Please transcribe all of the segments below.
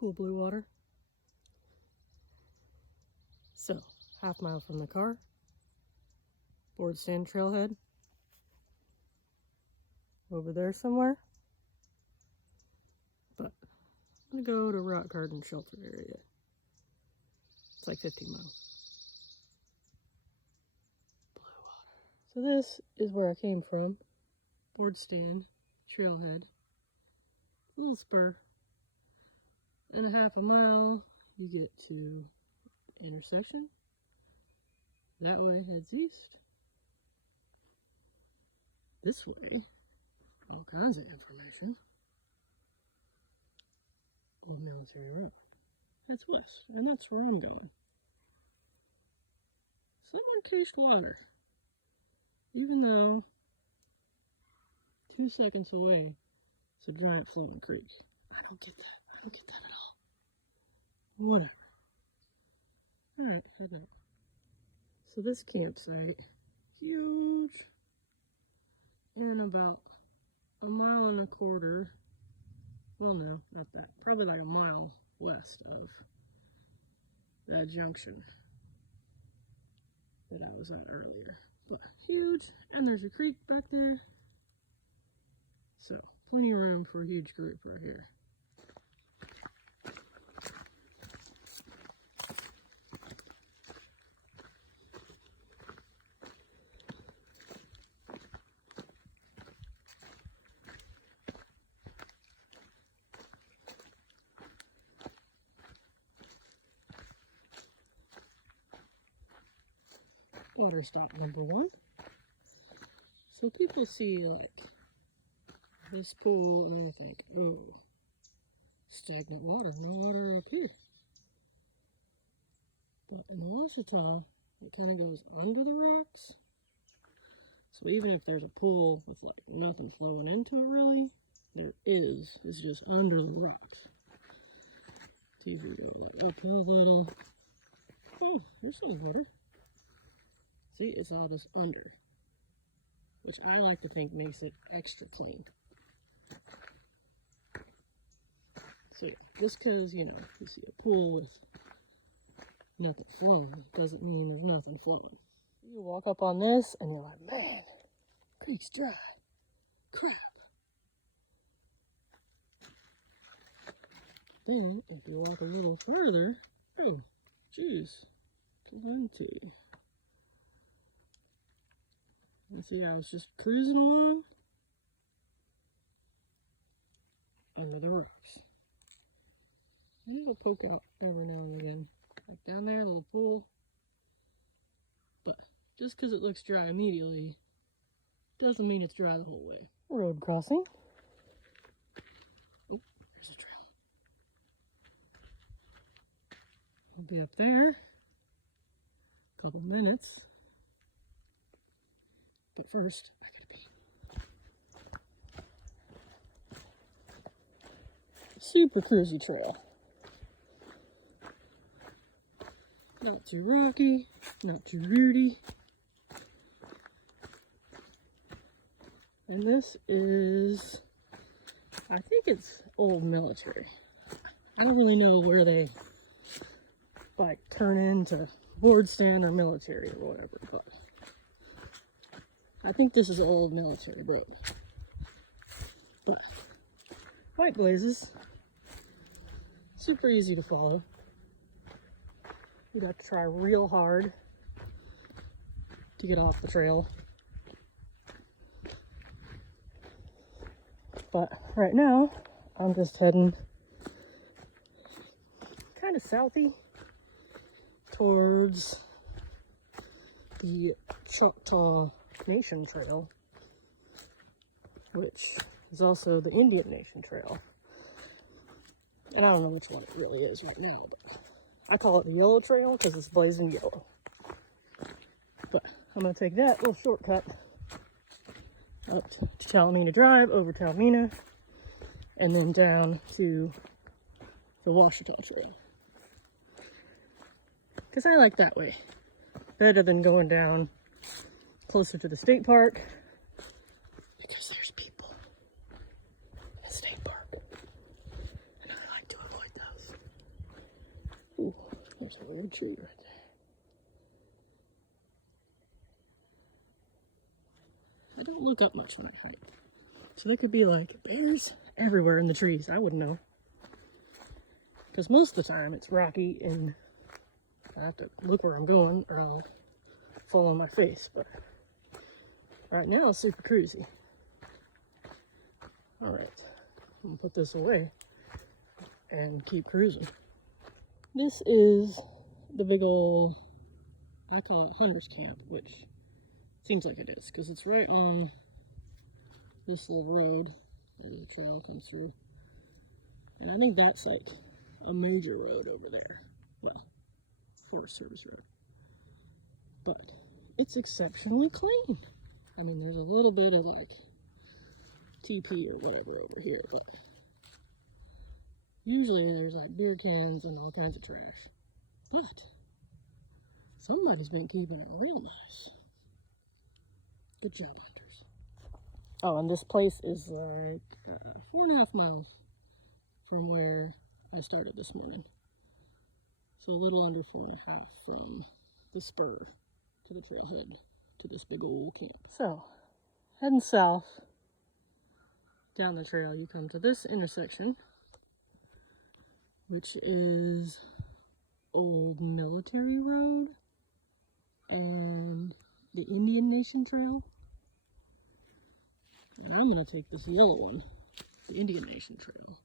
Cool blue water. So, half-mile from the car. Boardstand trailhead. Over there somewhere. But I'm gonna go to Rock Garden Shelter area. It's like 15 miles. Blue water. So this is where I came from. Boardstand trailhead. Little spur. In a half a mile, you get to intersection. That way heads east. This way, all kinds of information. Old Military Road. Heads west, and that's where I'm going. Someone cased water. Even though 2 seconds away, it's a giant flowing creek. I don't get that. I don't get that at all. Whatever. Alright, head out. So this campsite, huge, and about 1.25 miles, well no, not that, probably like a mile west of that junction that I was at earlier. But huge, and there's a creek back there. So, plenty of room for a huge group right here. Water stop number 1. So people see like this pool and they think, oh, stagnant water, no water up here. But in the Ouachita, it kind of goes under the rocks. So even if there's a pool with like nothing flowing into it really, there is, it's just under the rocks. It's easier to go like uphill a little. Oh, there's some water. See, it's all just under, which I like to think makes it extra clean. So yeah, just because, you know, you see a pool with nothing flowing doesn't mean there's nothing flowing. You walk up on this and you're like, man, creek's dry. Crap. Then, if you walk a little further, oh, geez, plenty. And see, I was just cruising along under the rocks. And it'll poke out every now and again. Like down there, a little pool. But just because it looks dry immediately doesn't mean it's dry the whole way. Road crossing. Oh, there's a trail. We'll be up there. A couple minutes. But first, I gotta pee. Super cruisy trail. Not too rocky, not too rooty. And this is, I think it's old military. I don't really know where they like turn into Boardstand or military or whatever, but I think this is old military road. But white blazes, super easy to follow. You'd have to try real hard to get off the trail. But right now, I'm just heading kind of southy towards the Choctaw Nation Trail, which is also the Indian Nation Trail. And I don't know which one it really is right now, but I call it the Yellow Trail because it's blazing yellow. But I'm going to take that little shortcut up to Talamina Drive, over Talamina, and then down to the Ouachita Trail. Because I like that way better than going down closer to the state park, because there's people in the state park, and I like to avoid those. there's a weird tree right there. I don't look up much when I hike. So there could be like bears everywhere in the trees. I wouldn't know. Because most of the time it's rocky and I have to look where I'm going or I'll fall on my face. But right now it's super cruisy. Alright, I'm gonna put this away and keep cruising. This is the big old, I call it hunter's camp, which seems like it is, because it's right on this little road where the trail comes through. And I think that's like a major road over there. Well, Forest Service road. But it's exceptionally clean. I mean, there's a little bit of like TP or whatever over here, but usually there's like beer cans and all kinds of trash. But somebody's been keeping it real nice. Good job, hunters. Oh, and this place is like 4.5 miles from where I started this morning. So a little under 4.5 from the spur to the trailhead to this big old camp. So, heading south down the trail, you come to this intersection, which is Old Military Road and the Indian Nation Trail. And I'm going to take this yellow one. The Indian Nation Trail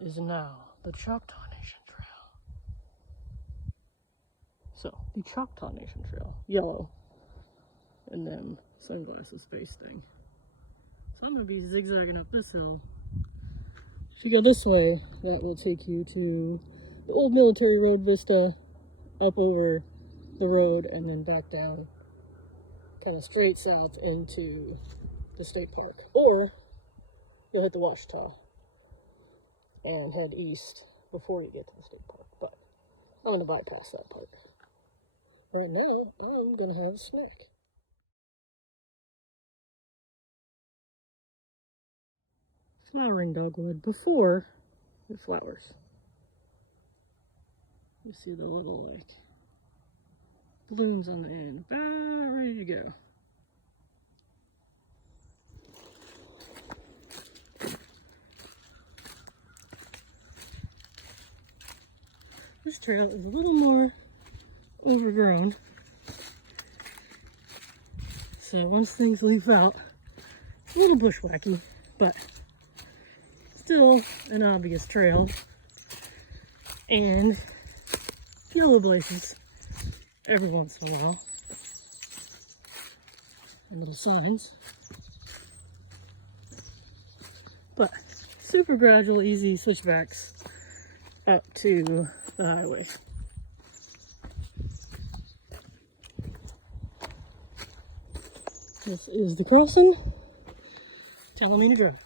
is now the Choctaw Nation Trail. So, the Choctaw Nation Trail, yellow, and then sunglasses face thing. So I'm going to be zigzagging up this hill. If you go this way, that will take you to the Old Military Road vista, up over the road, and then back down, kind of straight south into the state park. Or you'll hit the Ouachita and head east before you get to the state park. But I'm going to bypass that part. Right now, I'm going to have a snack. Flowering dogwood before it flowers. You see the little like blooms on the end, about ready to go. This trail is a little more overgrown, so once things leaf out, it's a little bushwhacky, but still an obvious trail, and yellow places every once in a while, and little signs, but super gradual, easy switchbacks up to the highway. This is the crossing, Talamina Drive.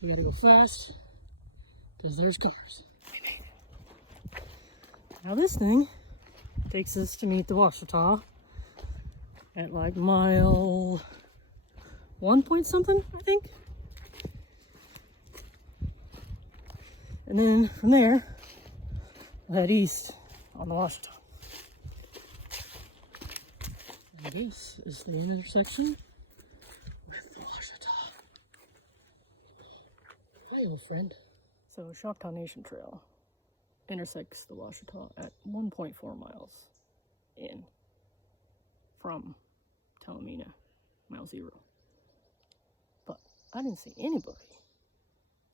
We gotta go fast, because there's cars. Now this thing takes us to meet the Ouachita at like mile 1 point something, I think. And then from there, we'll head east on the Ouachita. And this is the intersection with the Ouachita. Hi, old friend. So, Choctaw Nation Trail intersects the Ouachita at 1.4 miles in from Talamina, mile 0. But I didn't see anybody.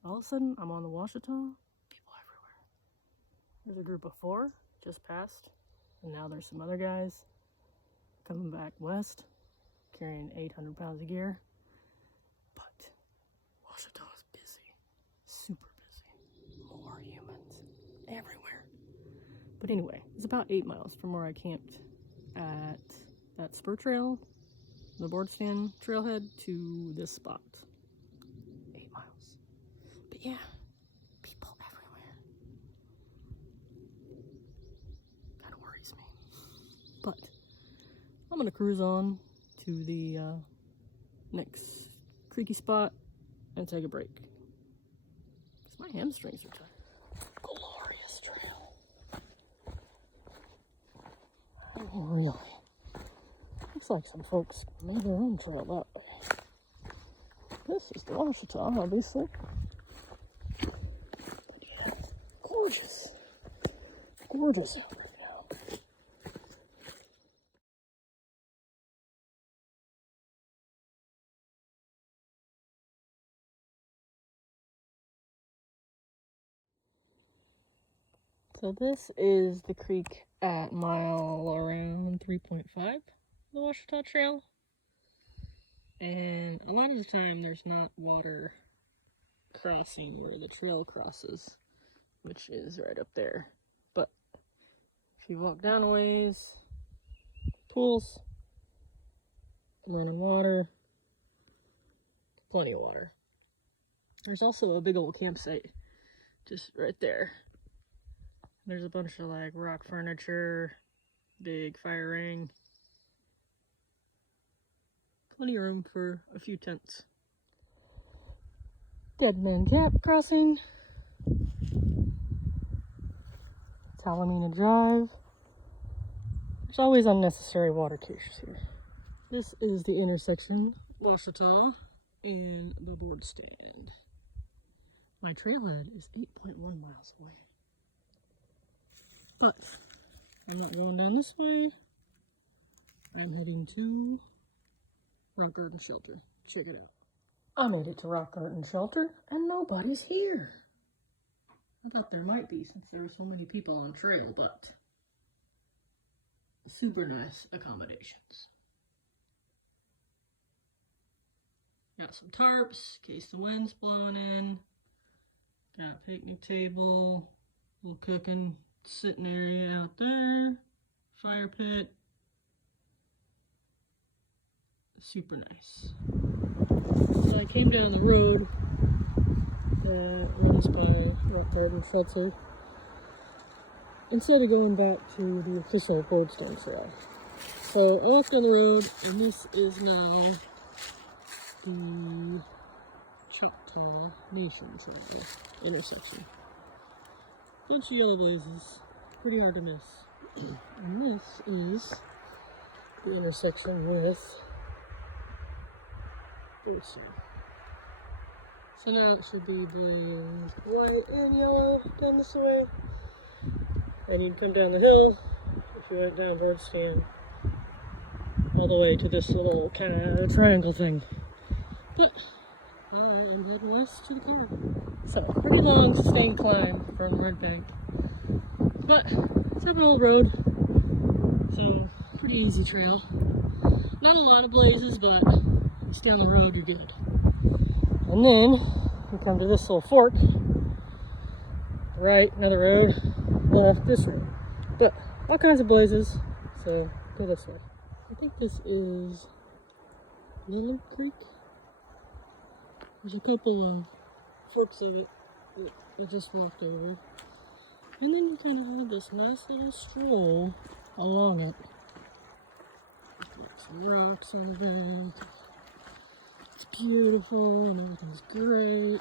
All of a sudden, I'm on the Ouachita, people everywhere. There's a group of 4 just passed, and now there's some other guys coming back west, carrying 800 pounds of gear. But Ouachita is busy, super busy. More humans everywhere. But anyway, it's about 8 miles from where I camped at that spur trail, the Boardstand trailhead, to this spot. 8 miles. But yeah, people everywhere. Kind of worries me. But I'm gonna cruise on to the next creaky spot and take a break. Because my hamstrings are tired. Glorious trail. Looks like some folks made their own trail that way. This is the Ouachita, obviously. But yeah, gorgeous. Gorgeous out right now. So this is the creek at mile around 3.5 of the Ouachita Trail. And a lot of the time there's not water crossing where the trail crosses, which is right up there. But if you walk down a ways, pools, running water, plenty of water. There's also a big old campsite just right there. There's a bunch of like rock furniture, big fire ring. Plenty of room for a few tents. Dead Man Gap crossing. Talamina Drive. There's always unnecessary water caches here. This is the intersection, Ouachita and the Boardstand. My trailhead is 8.1 miles away. But I'm not going down this way. I'm heading to Rock Garden Shelter. Check it out. I made it to Rock Garden Shelter and nobody's here. I thought there might be since there were so many people on trail, but super nice accommodations. Got some tarps in case the wind's blowing in. Got a picnic table, little cooking sitting area out there, fire pit. Super nice. So I came down the road that runs by Rock Garden Shelter instead of going back to the official Boardstand Trail. So I walked down the road, and this is now the Choctaw Nuisance intersection. Bunch of yellow blazes, pretty hard to miss. And this is the intersection with Boardstand. So now it should be blazed white and yellow down this way. And you'd come down the hill if you went down Boardstand all the way to this little kind of triangle thing. But I am heading west to the car. So, pretty long sustained climb from Red Bank. But it's up an old road, so pretty easy trail. Not a lot of blazes, but it's down the road, you're good. And then you come to this little fork. Right, another road. Left, this road. But all kinds of blazes, so go this way. I think this is Little Creek. There's a couple of forks of it that I just walked over. And then you kind of have this nice little stroll along it. Got some rocks on the bank. It's beautiful and everything's great.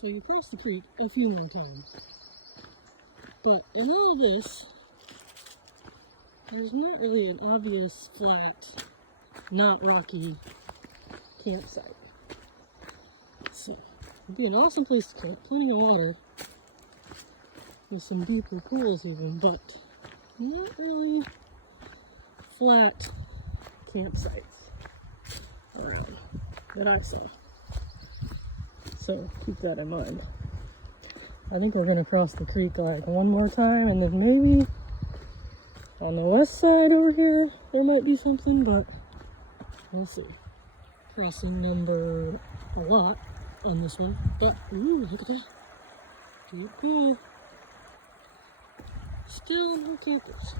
So you cross the creek a few more times. But in all of this, there's not really an obvious flat, not rocky campsite. So it'd be an awesome place to camp, plenty of water, with some deeper pools even, but not really flat campsites around that I saw. So keep that in mind. I think we're gonna cross the creek like one more time, and then maybe on the west side over here there might be something, but we'll see. Crossing number a lot on this one, but ooh, look at that. Pretty cool. Still no campers.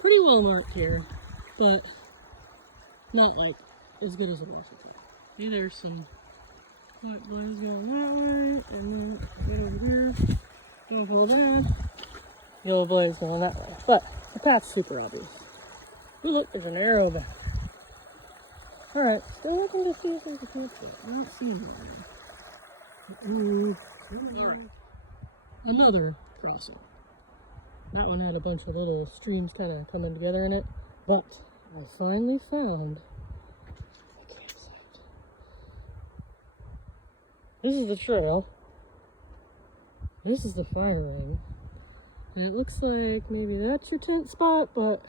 Pretty well marked here, but not like as good as it was. See, there's some white blaze going that way, and then right over here, don't follow that. Yellow blaze going that way. But the path's super obvious. Ooh, look, there's an arrow back. Alright, still looking to see if there's a campsite. I don't see anything. Alright. Another crossing. That one had a bunch of little streams kind of coming together in it. But I finally found a campsite. This is the trail. This is the fire ring. And it looks like maybe that's your tent spot, but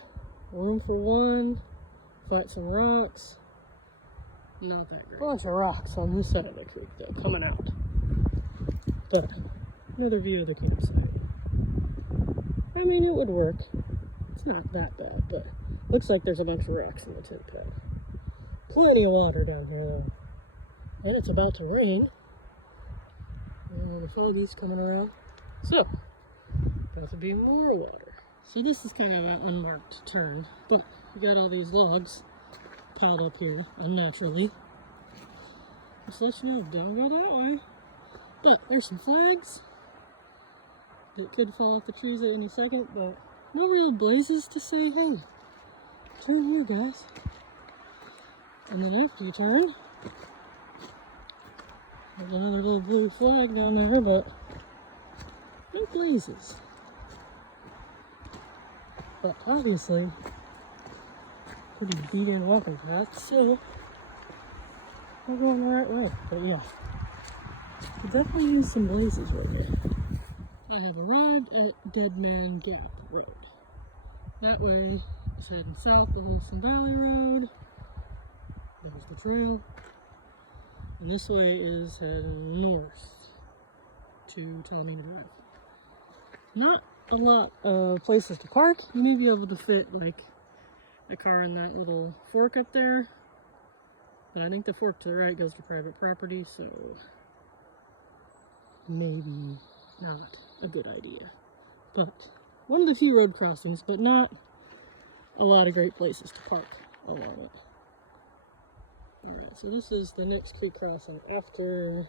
room for one. Fight some rocks. Not that great. Bunch of rocks on this side of the creek though, coming out. But another view of the campsite. I mean, it would work. It's not that bad, but looks like there's a bunch of rocks in the tent pad. Plenty of water down here though. And it's about to rain. And the foggy's coming around. So, about to be more water. See, this is kind of an unmarked turn, but we got all these logs piled up here unnaturally. Just let you know, don't go that way. But there's some flags that could fall off the trees at any second, but no real blazes to say, hey, turn here, guys. And then after you turn, there's another little blue flag down there, but no blazes. But obviously, pretty beat-in walking path, so we're going the right way. But yeah, we definitely use some blazes right here. I have arrived at Dead Man Gap Road. That way is heading south to Wholesome Valley Road. There's the trail. And this way is heading north to Talamina Drive. Not a lot of places to park. You may be able to fit like a car in that little fork up there. But I think the fork to the right goes to private property, so maybe not a good idea. But one of the few road crossings, but not a lot of great places to park along it. Alright, so this is the next creek crossing after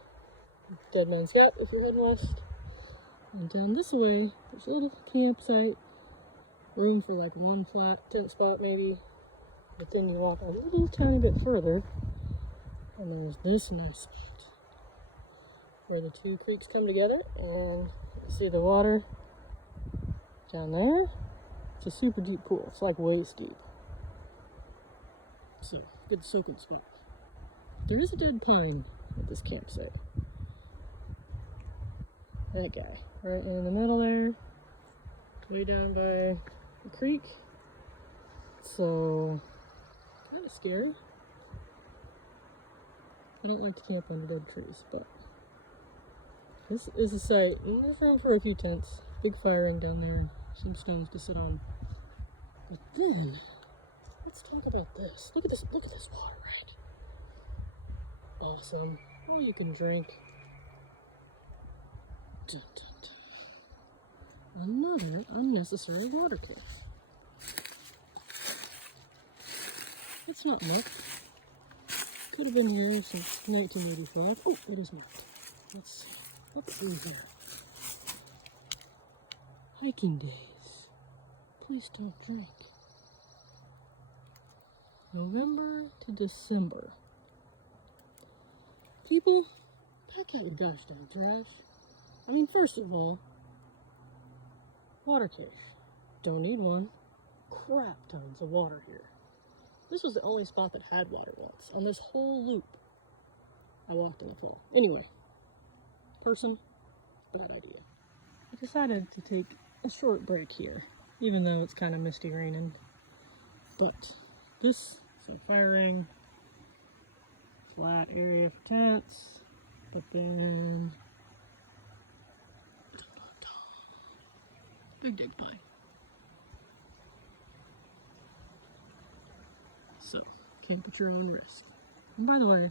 Dead Man's Gap if you're heading west. And down this way, there's a little campsite, room for like one flat tent spot maybe. But then you walk a little tiny bit further, and there's this nice spot where the two creeks come together, and you see the water down there. It's a super deep pool. It's like waist deep. So, good soaking spot. There is a dead pine at this campsite. That guy, right in the middle there, way down by the creek. So, kind of scary. I don't like to camp under dead trees, but this is a site, and there's room for a few tents. Big fire ring down there, some stones to sit on. But then, let's talk about this. Look at this water, right? Awesome. All you can drink. Dun, dun, dun. Another unnecessary water cliff. It's not marked. Could have been here since 1985. Oh, it is marked. Let's see here. Hiking days. Please don't drink. November to December. People, pack out your gosh damn trash. I mean, first of all, water cache. Don't need one. Crap tons of water here. This was the only spot that had water once. On this whole loop, I walked in the fall. Anyway, person, bad idea. I decided to take a short break here, even though it's kind of misty raining. But this is a fire ring, flat area for tents, but then big dig pine. So, camp at your own risk. And by the way,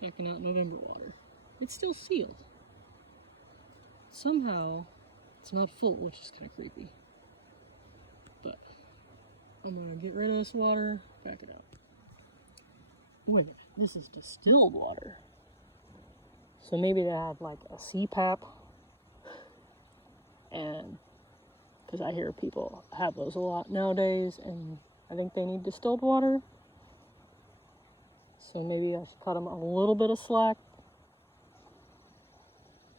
packing out November water. It's still sealed. Somehow, it's not full, which is kind of creepy. But, I'm gonna get rid of this water, pack it out. Wait a minute, this is distilled water. So maybe they have like a CPAP. And, because I hear people have those a lot nowadays, and I think they need distilled water. so maybe I should cut them a little bit of slack.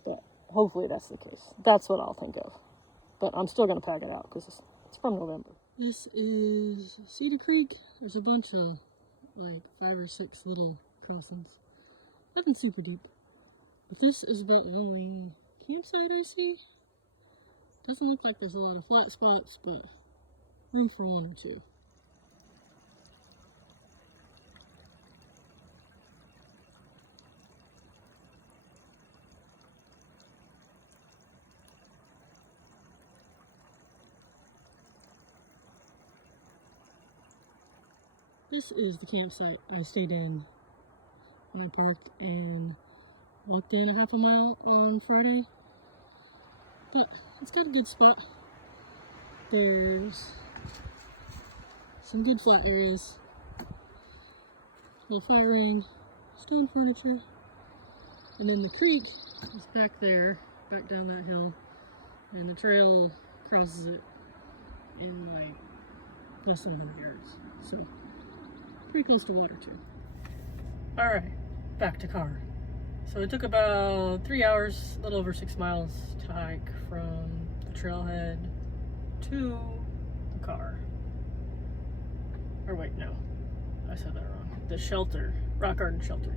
But hopefully that's the case. That's what I'll think of. But I'm still going to pack it out because it's from November. This is Cedar Creek. There's a bunch of like 5 or 6 little crossings. Nothing super deep. But this is about the only campsite I see. Doesn't look like there's a lot of flat spots, but room for 1 or 2. This is the campsite I stayed in when I parked and walked in a half a mile on Friday. But it's got a good spot. There's some good flat areas. Little fire ring, stone furniture. And then the creek is back there, back down that hill. And the trail crosses it in like less than 100 yards. So pretty close to water too. Alright, back to car. So it took about 3 hours, a little over 6 miles to hike from the trailhead to the car. Or wait, no, I said that wrong. The shelter, rock garden shelter,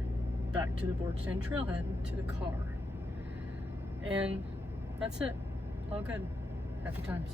back to the Boardstand trailhead to the car. And that's it. All good. Happy times.